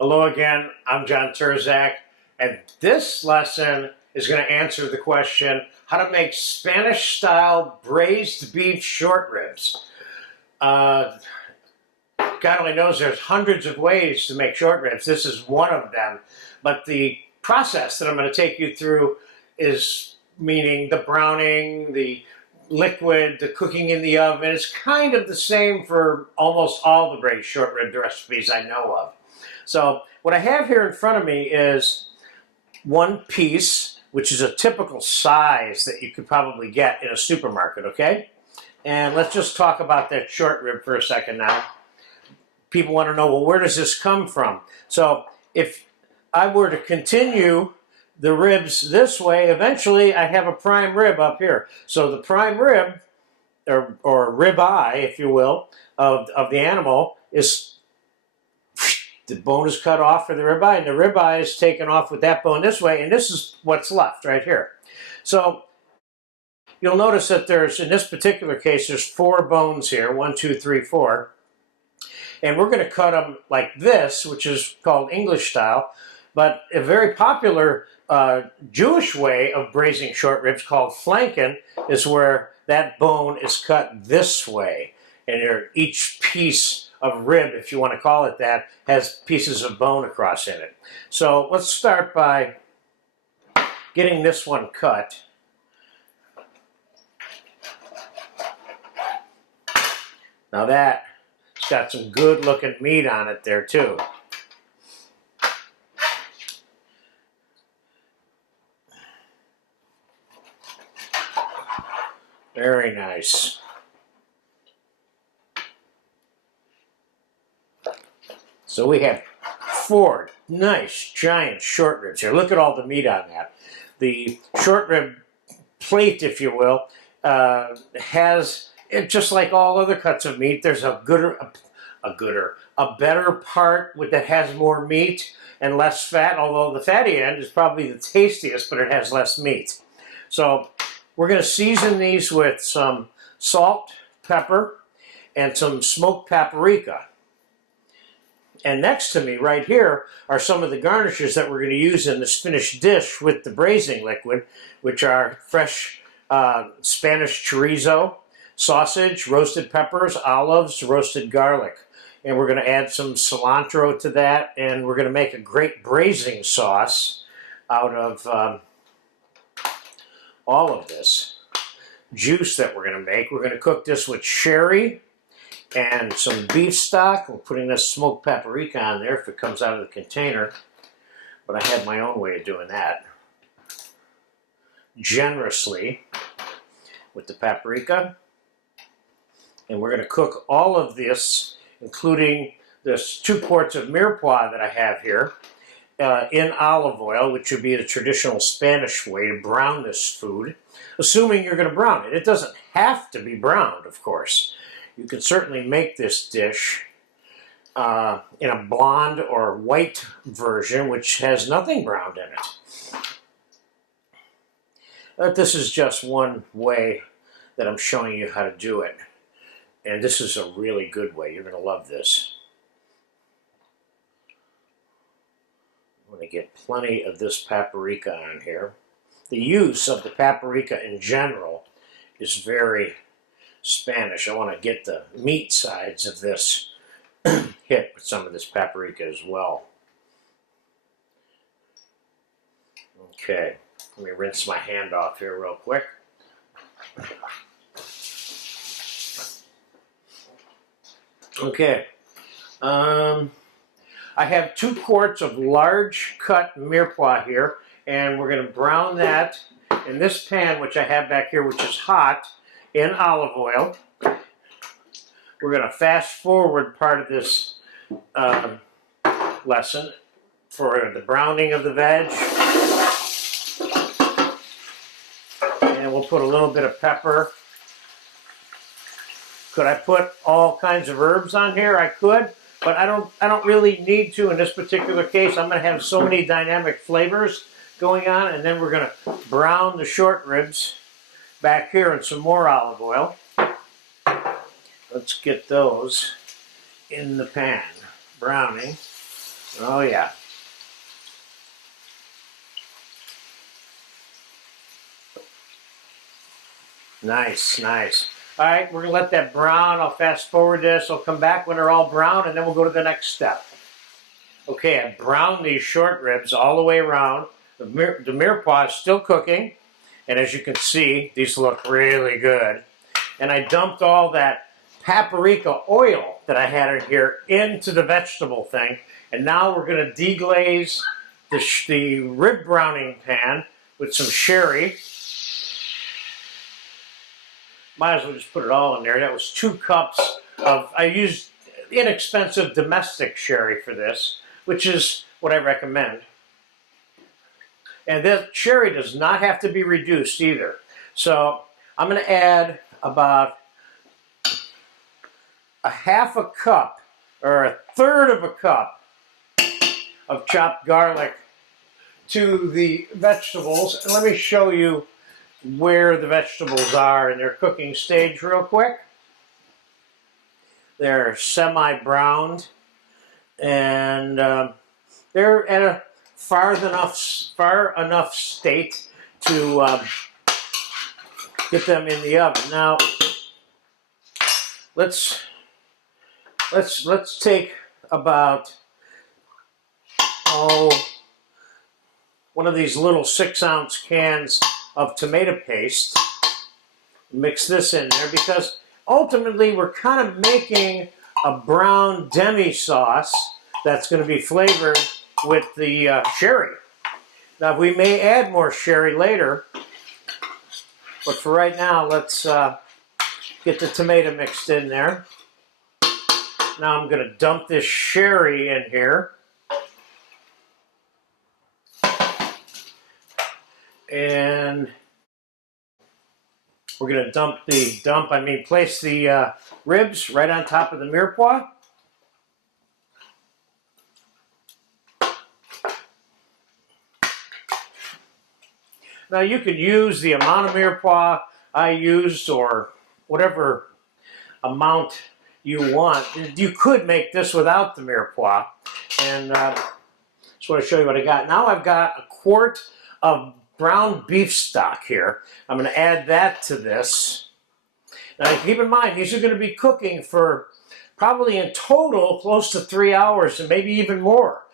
Hello again, I'm John Turzak, and this lesson is going to answer the question, how to make Spanish-style braised beef short ribs. God only knows there's hundreds of ways to make short ribs. This is one of them, but the process that I'm going to take you through is meaning the browning, the liquid, the cooking in the oven. It's kind of the same for almost all the braised short rib recipes I know of. So what I have here in front of me is one piece, which is a typical size that you could probably get in a supermarket, okay? And let's just talk about that short rib for a second now. People want to know, well, where does this come from? So if I were to continue the ribs this way, eventually I have a prime rib up here. So the prime rib, or rib eye, if you will, of the animal is, the bone is cut off for the ribeye, and the ribeye is taken off with that bone this way, and this is what's left right here. So you'll notice that there's, in this particular case, there's 4 bones here, 1, 2, 3, 4. And we're going to cut them like this, which is called English style, but a very popular Jewish way of braising short ribs called flanking is where that bone is cut this way, and each piece of rib, if you want to call it that, has pieces of bone across in it. So let's start by getting this one cut. Now that's got some good looking meat on it there too. Very nice. So we have 4 nice giant short ribs here. Look at all the meat on that. The short rib plate, if you will, has, just like all other cuts of meat, there's a better part that has more meat and less fat, although the fatty end is probably the tastiest, but it has less meat. So we're going to season these with some salt, pepper, and some smoked paprika. And next to me right here are some of the garnishes that we're going to use in this finished dish with the braising liquid, which are fresh Spanish chorizo, sausage, roasted peppers, olives, roasted garlic. And we're going to add some cilantro to that, and we're going to make a great braising sauce out of all of this juice that we're going to make. We're going to cook this with sherry and some beef stock. We're putting this smoked paprika on there if it comes out of the container, but I had my own way of doing that. Generously with the paprika. And we're going to cook all of this, including this 2 quarts of mirepoix that I have here, in olive oil, which would be the traditional Spanish way to brown this food, assuming you're going to brown it. It doesn't have to be browned, of course. You can certainly make this dish in a blonde or white version, which has nothing browned in it. But this is just one way that I'm showing you how to do it. And this is a really good way. You're going to love this. I'm going to get plenty of this paprika on here. The use of the paprika in general is very Spanish. I want to get the meat sides of this hit with some of this paprika as well. Okay, let me rinse my hand off here real quick. Okay, I have 2 quarts of large cut mirepoix here, and we're going to brown that in this pan, which I have back here, which is hot, in olive oil. We're going to fast forward part of this lesson for the browning of the veg. And we'll put a little bit of pepper. Could I put all kinds of herbs on here? I could, but I don't really need to in this particular case. I'm going to have so many dynamic flavors going on, and then we're going to brown the short ribs back here in some more olive oil. Let's get those in the pan, browning. Oh yeah. Nice, nice. All right, we're gonna let that brown. I'll fast forward this. I'll come back when they're all brown, and then we'll go to the next step. Okay, I browned these short ribs all the way around. The mirepoix is still cooking, and as you can see, these look really good. And I dumped all that paprika oil that I had in here into the vegetable thing, and now we're going to deglaze the rib browning pan with some sherry. Might as well just put it all in there. That was 2 cups of, I used inexpensive domestic sherry for this, which is what I recommend. And this sherry does not have to be reduced either. So I'm going to add about a half a cup or a third of a cup of chopped garlic to the vegetables. And let me show you where the vegetables are in their cooking stage real quick. They're semi-browned, and they're at a far enough state to get them in the oven. Now, let's take about one of these little 6-ounce cans of tomato paste. Mix this in there because ultimately we're kind of making a brown demi sauce that's going to be flavored with the sherry. Now we may add more sherry later, but for right now let's get the tomato mixed in there. Now I'm going to dump this sherry in here. And we're going to place the ribs right on top of the mirepoix. Now you could use the amount of mirepoix I used or whatever amount you want. You could make this without the mirepoix. And just want to show you what I got. Now I've got a quart of brown beef stock here. I'm going to add that to this. Now keep in mind, these are going to be cooking for probably in total close to 3 hours and maybe even more.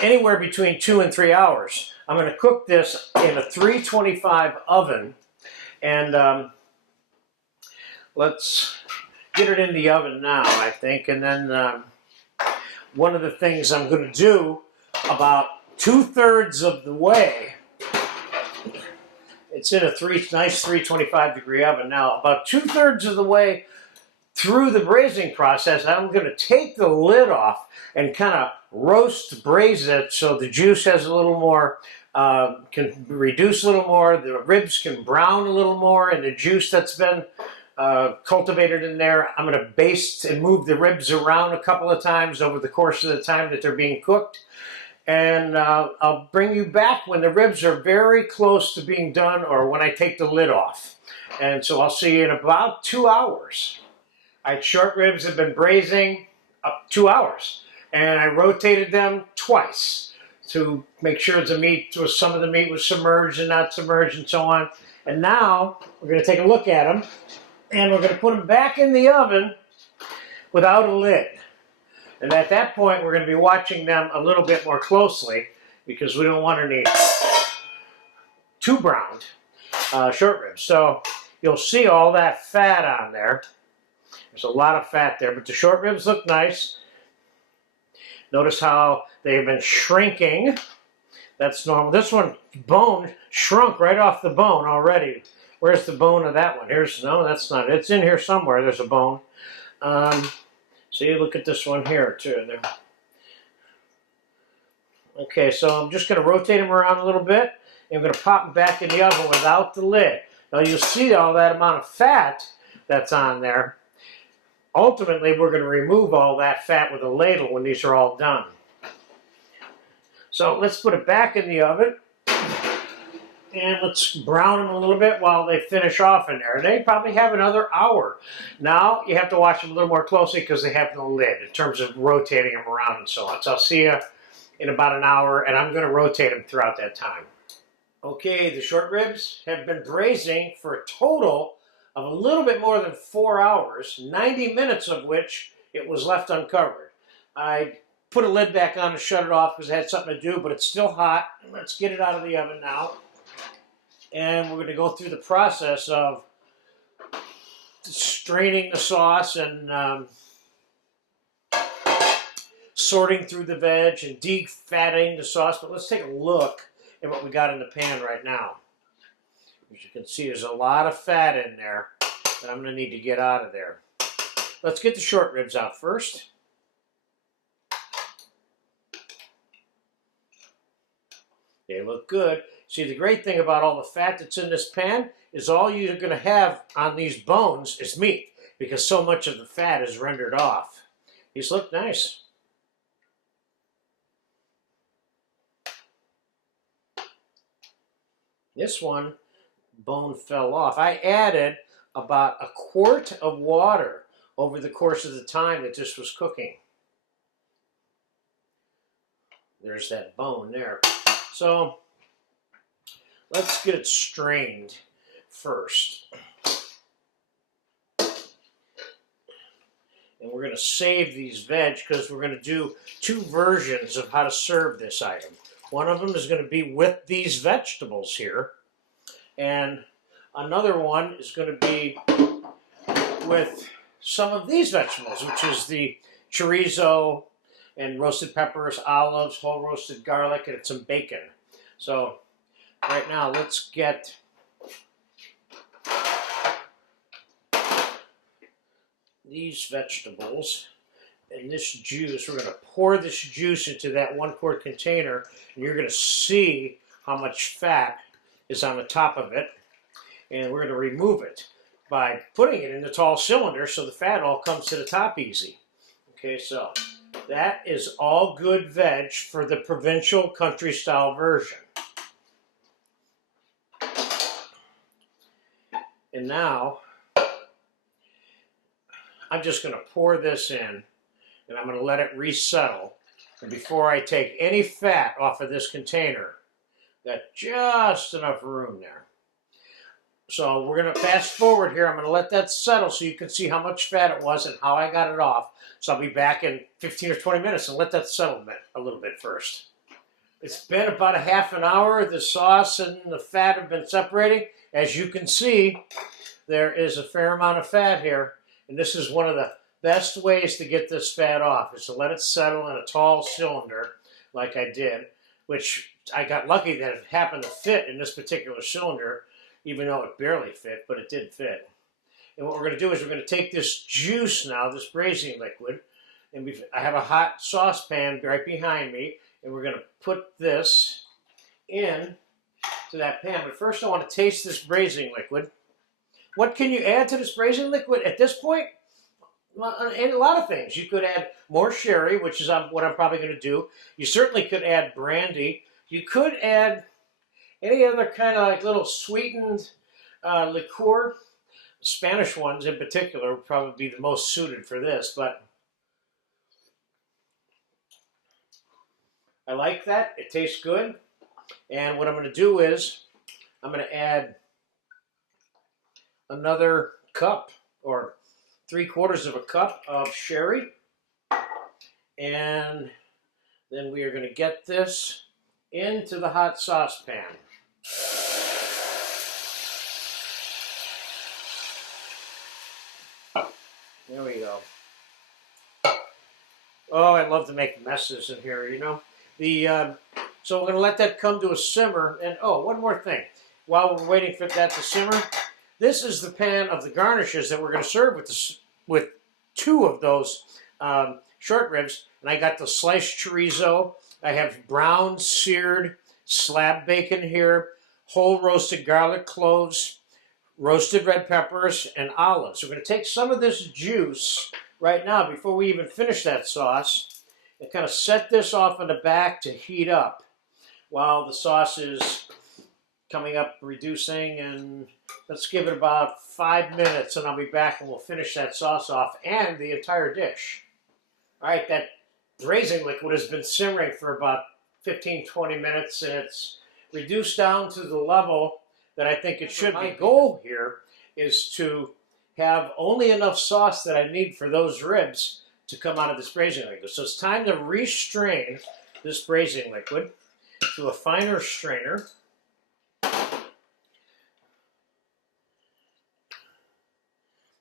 Anywhere between 2 and 3 hours. I'm going to cook this in a 325 oven, and let's get it in the oven now, I think. And then one of the things I'm going to do about 2/3 of the way, it's in a nice 325 degree oven now, about 2/3 of the way through the braising process, I'm going to take the lid off and kind of braise it so the juice has a little more, can reduce a little more, the ribs can brown a little more, and the juice that's been cultivated in there. I'm going to baste and move the ribs around a couple of times over the course of the time that they're being cooked. And I'll bring you back when the ribs are very close to being done or when I take the lid off. And so I'll see you in about 2 hours. Short ribs have been braising up 2 hours. And I rotated them twice to make sure some of the meat was submerged and not submerged and so on. And now we're going to take a look at them. And we're going to put them back in the oven without a lid. And at that point, we're going to be watching them a little bit more closely because we don't want any too browned short ribs. So you'll see all that fat on there. There's a lot of fat there, but the short ribs look nice. Notice how they've been shrinking. That's normal. This one, bone, shrunk right off the bone already. Where's the bone of that one? No, that's not it. It's in here somewhere. There's a bone. See, look at this one here, too. Okay, so I'm just going to rotate them around a little bit. And I'm going to pop them back in the oven without the lid. Now, you'll see all that amount of fat that's on there. Ultimately, we're going to remove all that fat with a ladle when these are all done. So let's put it back in the oven. And let's brown them a little bit while they finish off in there. They probably have another hour. Now you have to watch them a little more closely because they have no lid in terms of rotating them around and so on. So I'll see you in about an hour, and I'm going to rotate them throughout that time. Okay, the short ribs have been braising for a total of a little bit more than 4 hours, 90 minutes of which it was left uncovered. I put a lid back on to shut it off because I had something to do, but it's still hot. Let's get it out of the oven now. And we're going to go through the process of straining the sauce and sorting through the veg and defatting the sauce. But let's take a look at what we got in the pan right now. As you can see, there's a lot of fat in there that I'm going to need to get out of there. Let's get the short ribs out first. They look good. See, the great thing about all the fat that's in this pan is all you're going to have on these bones is meat, because so much of the fat is rendered off. These look nice. This one, bone fell off. I added about a quart of water over the course of the time that this was cooking. There's that bone there. So let's get it strained first. And we're going to save these veg because we're going to do 2 versions of how to serve this item. One of them is going to be with these vegetables here. And another one is going to be with some of these vegetables, which is the chorizo and roasted peppers, olives, whole roasted garlic, and some bacon. So right now, let's get these vegetables and this juice. We're going to pour this juice into that 1 quart container, and you're going to see how much fat is on the top of it. And we're going to remove it by putting it in the tall cylinder so the fat all comes to the top easy. Okay, so that is all good veg for the provincial country style version. And now I'm just going to pour this in, and I'm going to let it resettle. And before I take any fat off of this container, got just enough room there. So we're going to fast forward here. I'm going to let that settle so you can see how much fat it was and how I got it off. So I'll be back in 15 or 20 minutes and let that settle a little bit first. It's been about a half an hour. The sauce and the fat have been separating. As you can see, there is a fair amount of fat here. And this is one of the best ways to get this fat off, is to let it settle in a tall cylinder like I did, which I got lucky that it happened to fit in this particular cylinder, even though it barely fit, but it did fit. And what we're going to do is we're going to take this juice now, this braising liquid, and I have a hot saucepan right behind me, and we're going to put this in to that pan. But first I want to taste this braising liquid. What can you add to this braising liquid at this point? And a lot of things. You could add more sherry, which is what I'm probably going to do. You certainly could add brandy. You could add any other kind of like little sweetened liqueur. Spanish ones in particular would probably be the most suited for this, but I like that. It tastes good. And what I'm going to do is I'm going to add another cup, or 3/4 of a cup of sherry. And then we are going to get this into the hot saucepan. There we go. Oh, I love to make messes in here, you know. So we're going to let that come to a simmer. And oh, one more thing. While we're waiting for that to simmer, this is the pan of the garnishes that we're going to serve with 2 of those short ribs. And I got the sliced chorizo. I have brown seared slab bacon here, whole roasted garlic cloves, roasted red peppers, and olives. We're going to take some of this juice right now before we even finish that sauce and kind of set this off in the back to heat up while the sauce is coming up, reducing, and let's give it about 5 minutes and I'll be back and we'll finish that sauce off and the entire dish. All right, that braising liquid has been simmering for about 15-20 minutes, and it's reduced down to the level that I think it should be. My goal here is to have only enough sauce that I need for those ribs to come out of this braising liquid. So it's time to restrain this braising liquid to a finer strainer.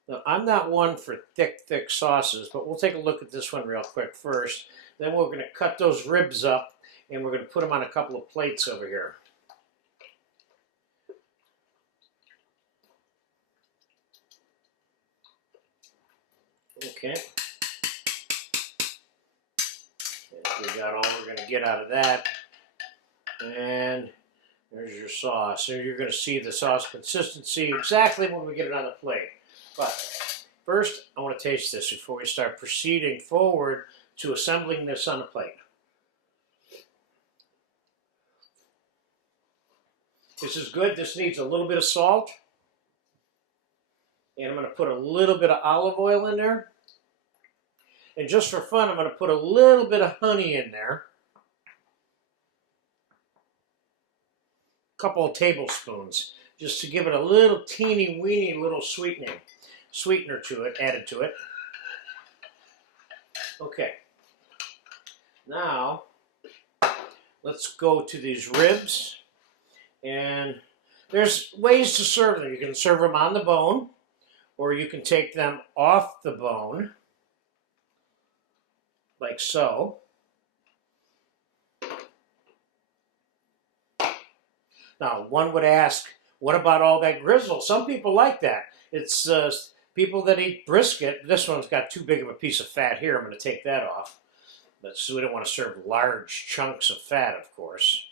Now, I'm not one for thick sauces, but we'll take a look at this one real quick first. Then we're going to cut those ribs up, and we're going to put them on a couple of plates over here. Okay. We got all we're going to get out of that. And there's your sauce. So you're going to see the sauce consistency exactly when we get it on the plate. But first, I want to taste this before we start proceeding forward to assembling this on a plate. This is good. This needs a little bit of salt. And I'm going to put a little bit of olive oil in there. And just for fun, I'm going to put a little bit of honey in there. A couple of tablespoons, just to give it a little teeny weeny little sweetener to it, added to it. Okay. Now, let's go to these ribs. And there's ways to serve them. You can serve them on the bone, or you can take them off the bone, like so. Now, one would ask, what about all that grizzle? Some people like that. It's people that eat brisket. This one's got too big of a piece of fat here. I'm going to take that off. But we don't want to serve large chunks of fat, of course.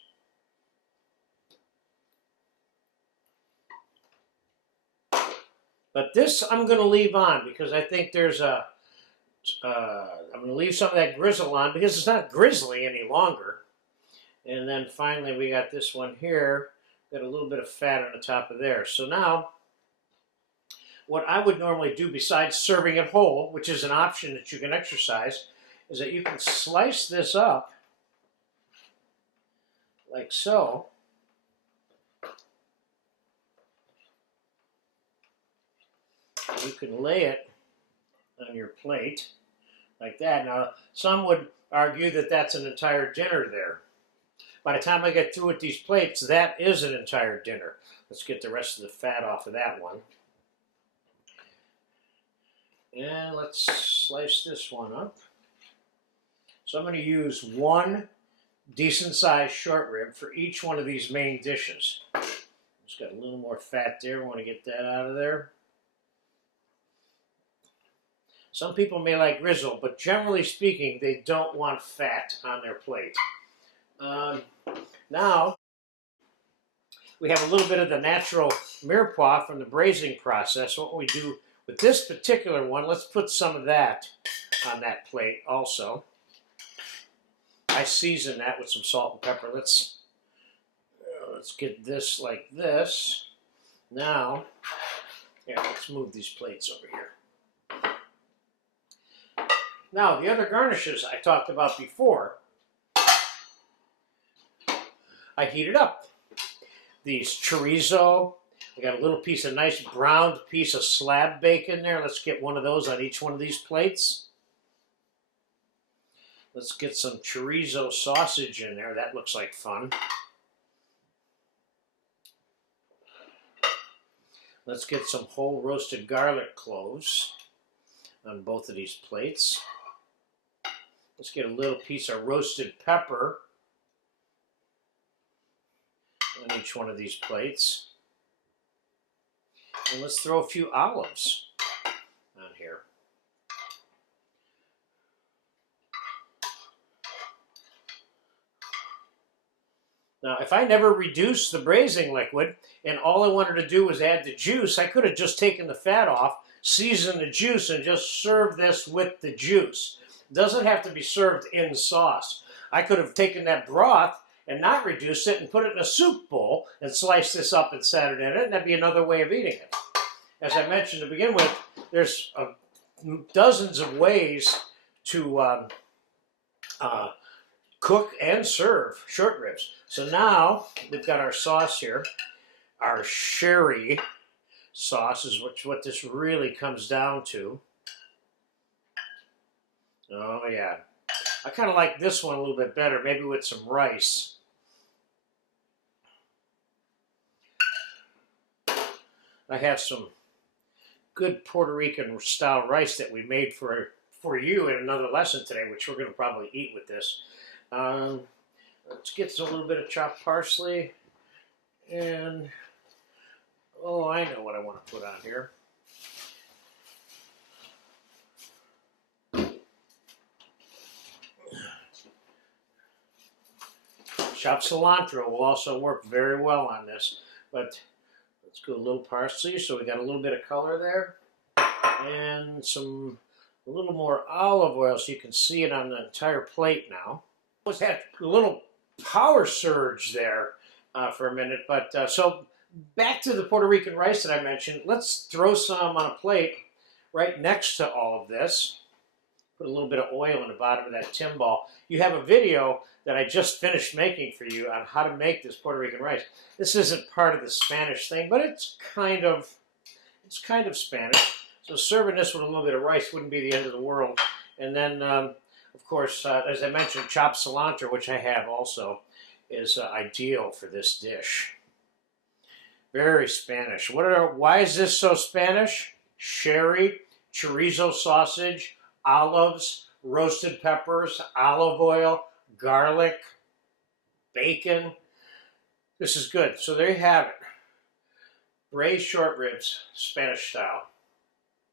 But this I'm going to leave on because I think there's a... I'm going to leave some of that grizzle on because it's not grizzly any longer. And then finally we got this one here. Got a little bit of fat on the top of there. So now, what I would normally do besides serving it whole, which is an option that you can exercise, is that you can slice this up like so. You can lay it on your plate like that. Now, some would argue that that's an entire dinner there. By the time I get through with these plates, that is an entire dinner. Let's get the rest of the fat off of that one. And let's slice this one up. So I'm going to use one decent-sized short rib for each one of these main dishes. Just got a little more fat there. We want to get that out of there. Some people may like grizzle, but generally speaking, they don't want fat on their plate. Now, we have a little bit of the natural mirepoix from the braising process. What we do with this particular one, let's put some of that on that plate also. I season that with some salt and pepper. Let's get this like this. Now, yeah, let's move these plates over here. Now, the other garnishes I talked about before, I heated up. These chorizo, I got a little piece of nice browned piece of slab bacon there. Let's get one of those on each one of these plates. Let's get some chorizo sausage in there. That looks like fun. Let's get some whole roasted garlic cloves on both of these plates. Let's get a little piece of roasted pepper on each one of these plates. And let's throw a few olives on here. Now, if I never reduced the braising liquid and all I wanted to do was add the juice, I could have just taken the fat off, seasoned the juice, and just served this with the juice. It doesn't have to be served in sauce. I could have taken that broth and not reduced it and put it in a soup bowl and sliced this up and set it in it, and that'd be another way of eating it. As I mentioned to begin with, there's dozens of ways to cook and serve short ribs. So now we've got our sauce here. Our sherry sauce is what this really comes down to. Oh yeah. I kind of like this one a little bit better, maybe with some rice. I have some good Puerto Rican style rice that we made for you in another lesson today, which we're going to probably eat with this. Let's get a little bit of chopped parsley, and oh, I know what I want to put on here. Chopped cilantro will also work very well on this, but let's go a little parsley, so we got a little bit of color there, and a little more olive oil so you can see it on the entire plate now. I almost had a little power surge there for a minute, but so back to the Puerto Rican rice that I mentioned. Let's throw some on a plate right next to all of this. Put a little bit of oil in the bottom of that timbal. You have a video that I just finished making for you on how to make this Puerto Rican rice. This isn't part of the Spanish thing, but it's kind of Spanish. So serving this with a little bit of rice wouldn't be the end of the world. And then, of course, as I mentioned, chopped cilantro, which I have also, is ideal for this dish. Very Spanish. Why is this so Spanish? Sherry, chorizo sausage, olives, roasted peppers, olive oil, garlic, bacon. This is good. So there you have it. Braised short ribs, Spanish style.